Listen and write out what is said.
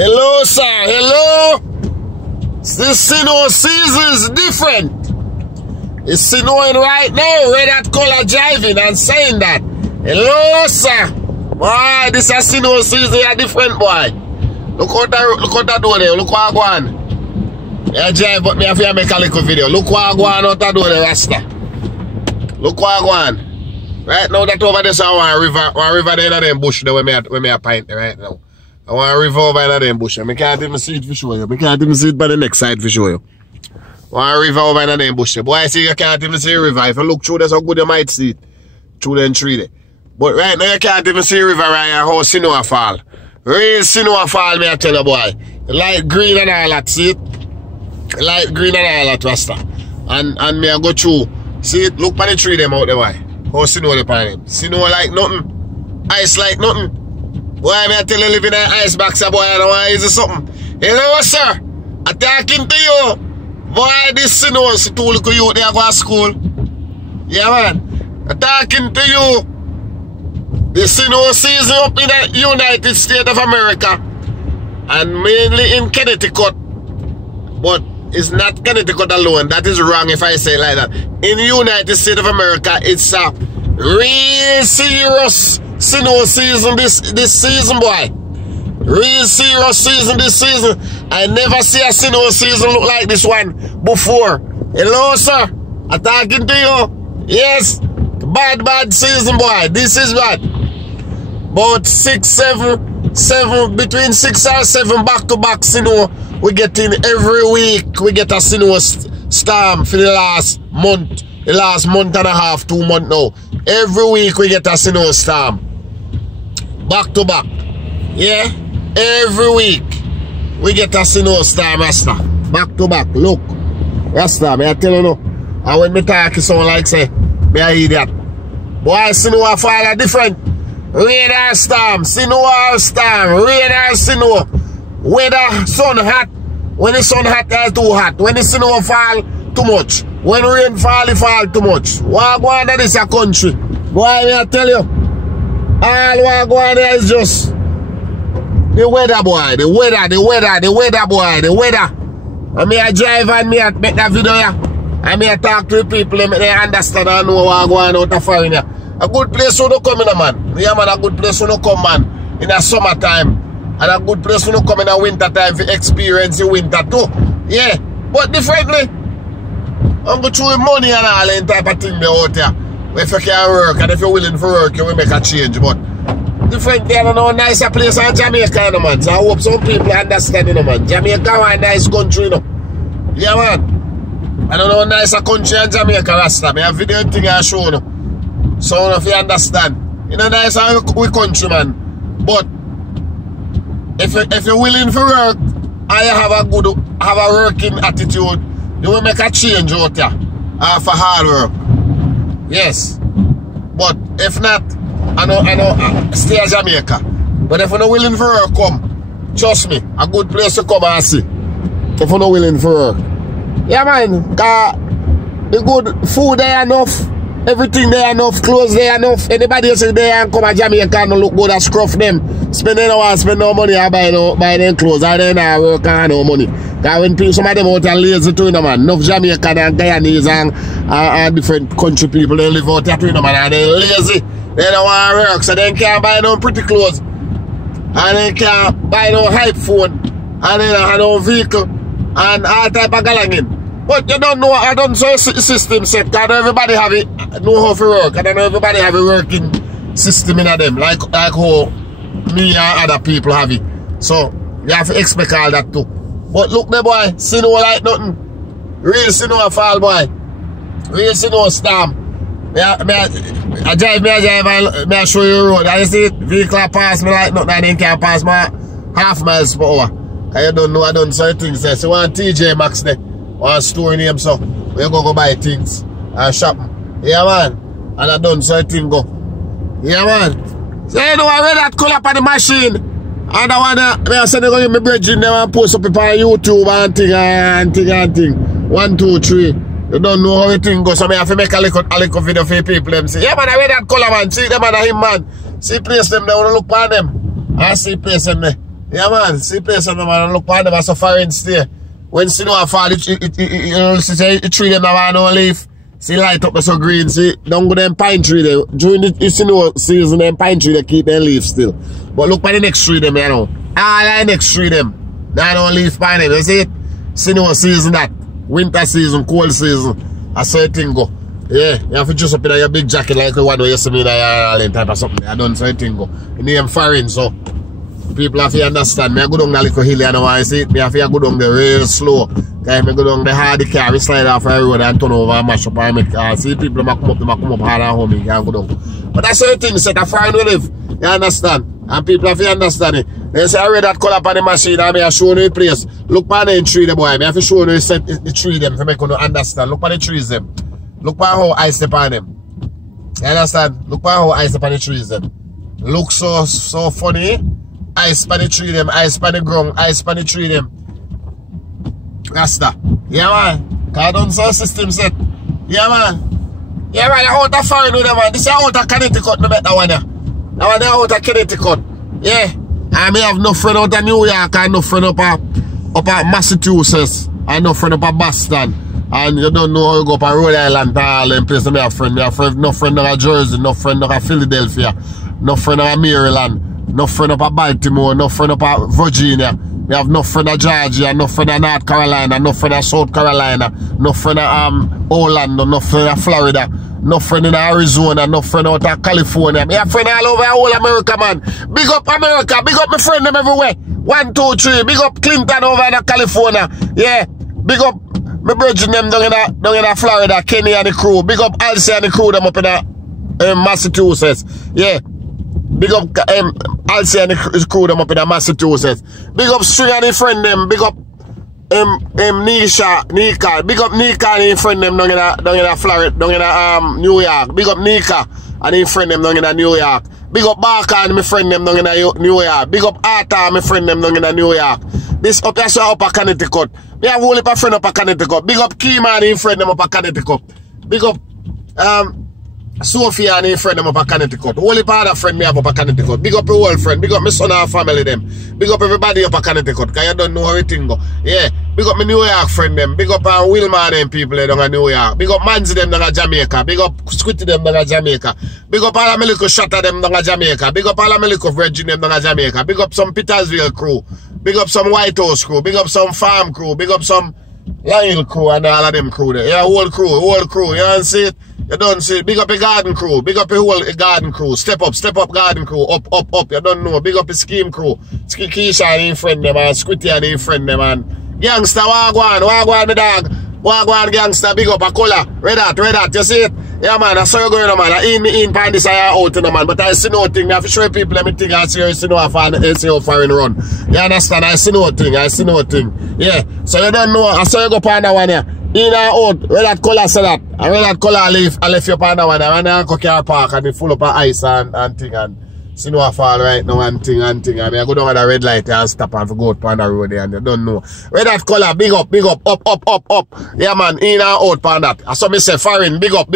Hello, sir. Hello. This snow season is different. It's snowing right now. Red Hat color driving and saying that. Hello, sir. Boy, this is snow season. You're different, boy. Look out that door there. Look what I go on. Yeah, drive, but me have to make a little video. Look what I go on out that door there, Rasta. Look what I go on. Right now, that over there, so I want a river there in them bush there where me a pint there right now. I want a river over in them bush. I can't even see it for show you. I can't even see it by the next side for show you. I want a river over in them bush there. Boy, I see you can't even see a river. If you look through there so good, you might see it. Through them tree there. But right now, you can't even see a river right here. How snow fall. Real snow fall, me I tell you, boy. Light green and all that, see it? Light green and all that, Rasta. And me I go through. See it? Look by the tree them out there, boy. How snow they pan them. Snow like nothing. Ice like nothing. Boy, me I tell you, live in an ice box, boy, I don't want to use something. Hello, sir. I'm talking to you. Boy, this snow is too little youth they go to school. Yeah, man. I'm talking to you. The snow season up in the United States of America. And mainly in Connecticut. But it's not Connecticut alone. That is wrong if I say it like that. In the United States of America, it's a real serious snow season this season, boy. Real serious season this season. I never see a snow season look like this one before. Hello, sir. I'm talking to you. Yes. Bad season, boy. This is bad. About 6, 7, between 6 or 7 back-to-back snow we get in every week. We get a snow storm for the last month and a half, 2 months now. Every week we get a snow storm. Back-to-back. Yeah? Every week we get a snow storm, Rasta. Back-to-back. Look. Rasta, me I tell you no. And when me talk, it sound like say, me I idiot. Boy, snow fall are different. Rain or storm, snow or storm, rain or snow. Weather, sun hot. When the sun hot, it's too hot. When the snow fall, too much. When rain fall, it fall too much. What go on there is a country. Boy, I tell you. All what go on there is just the weather, boy. The weather, boy. The weather. And me I drive and me I make that video here. And me I talk to the people and they understand and know what go on out of foreign here. A good place who don't come in, man. Yeah, man, a good place who don't come, man. In the summertime. And a good place who don't come in the winter time for experience the winter too. Yeah. But differently. I'm going through money and all that type of thing there out here. If you can work and if you're willing for work, you will make a change. But differently, I don't know, a nicer place than Jamaica, you know, man. So I hope some people understand, you know, man. Jamaica is a nice country, you know. Yeah, man. I don't know, a nicer country than Jamaica, Rasta. I have video thing I show you. So if you understand, you know, that's how we country, man. But if you're willing for work and you have a working attitude, you will make a change out there for hard work. Yes. But if not, I know stay in Jamaica. But if you're not willing for work, come. Trust me, a good place to come and see. If you're not willing for work. Yeah, man, the good food there enough. Everything there enough, clothes there enough. Anybody else there and come to Jamaica and look good and scruff them. Spend no money and buy them clothes. And then I work and no money. Because when people, some of them out and lazy too, you know, man. Enough Jamaican and Guyanese and different country people, they live out there too, you know, man. And they're lazy. They don't want to work, so they can't buy no pretty clothes. And they can't buy no hype phone. And they don't have no vehicle. And all type of galangin. But you don't know, I don't know system set, because everybody have it, know how to work. I don't know everybody have a working system in them, like how me and other people have it. So, you have to expect all that too. But look there, boy, snow like nothing. Real snow fall, boy. Real snow storm. I drive, and I show you the road. And you see it, vehicle pass me like nothing, and then can pass my half miles per hour. And you don't know, I don't say things there. So you want TJ Maxx there. One store name, so we go buy things and shop. Yeah, man. And I done so I think go. Yeah, man. So you know I read that call up on the machine. And I wanna send them give me bridge in there and post up it on YouTube and thing. 1, 2, 3. You don't know how the thing goes, so I have to make a little video for people. Them say, yeah, man, I read that color, man. See them and him, man. See place them there, wanna look on them. I see place them there. Yeah, man. See place on them and look on them as a foreign stay. When Sinnoh fall, it tree them have no leaf. See light up so green. See, don't go them pine tree there. During the Sinnoh season, them pine tree they keep their leaves still. But look by the next tree them, you know. All the next tree them. They don't leaf pine them. You see it? Sinnoh season that. Winter season, cold season. A certain go. Yeah, you have to dress up in your big jacket like the one where you see me in your type of something. I don't say thing go. The name foreign, so people have to understand. Me I go down the little hill, you know why I see it? Me have to go down the real slow. Because I go down the hard car, we slide off the road and turn over and mash up and make car. See people come up hard and home, you can't go down. But that's the thing, set a foreign we live. You understand? And people have to understand it. They say I read that colour on the machine and I show you the place. Look at the tree, the boy. I have to show you the tree them to make you understand. Look at the trees them. Look at how I step on them. You understand? Look at how I step on the trees them. Look so funny. Ice on the tree them, ice on the ground, ice on the tree them. Rasta. Yeah man. Cause done some system set. Yeah man. Yeah man, you're out of foreign with them man. This is out of Connecticut, me bet that one there. That one there out of Connecticut. Yeah. I may have no friend out of New York and no friend up at Massachusetts and no friend up at Boston. And you don't know how you go up to Rhode Island to all them places. I have friend. I have no friend up at Jersey, no friend up at Philadelphia, no friend up at Maryland, no friend up at Baltimore, no friend up at Virginia. We have no friend at Georgia, no friend at North Carolina, no friend at South Carolina, no friend at Orlando, no friend at Florida, no friend in Arizona, no friend out of California. We have friends all over all America, man. Big up America, big up my friend them everywhere. 1, 2, 3. Big up Clinton over in California. Yeah. Big up my brethren them down in Florida, Kenny and the crew. Big up Alcy and the crew them up in Massachusetts. Yeah. Big up Alcy and the crew them up in Massachusetts. Big up String and the friend them. Big up Nika. Big up Nika and the friend them down in Florida, down in New York. Big up Nika and the friend them down in New York. Big up Barker and my friend them down in New York. Big up Arthur and my friend them down in New York. This up here so up at Connecticut. We have a whole heap of friend up at Connecticut. Big up Kima and his friend them up at Connecticut. Big up Sophia and his friend them up at Connecticut. Whole heap of other friend me have up at Connecticut. Big up your whole friend. Big up my son and family them. Big up everybody up at Connecticut. Because you don't know how everything go. Yeah. Big up my New York friend them. Big up Wilma and them people down in New York. Big up Manzi them down in Jamaica. Big up Squitty them down in Jamaica. Big up all the Meliko Shatter them down in Jamaica. Big up all the Meliko Virgin them down in Jamaica. Big up some Petersville crew. Big up some White House crew. Big up some Farm crew. Big up some Lyle crew and all of them crew there. Yeah, whole crew. You don't see it? You don't see it. Big up a garden crew. Big up a whole garden crew. Step up garden crew. Up. You don't know. Big up a scheme crew. Keisha and his friend them and Squitty and his friend them and Gangster, Wagwan, my dog. Wagwan gangster, big up a color. Red hot, you see it? Yeah man, I saw you going on man. I in pan this I out in the man. But I see no thing. I have to show people everything I see no how foreign run. You understand? I see no thing. Yeah. So you don't know. I saw you go pan that one here. In and out, red hot color say that. And red hot color I left you pan that one here. And I go car park and it full up of ice and thing and Sinnoh fall right now and thing. I mean, I go down at the red light and stop and go out on the road there and you don't know. Red hot color, big up, up. Yeah man, in and out pan that. I saw me say foreign, big up.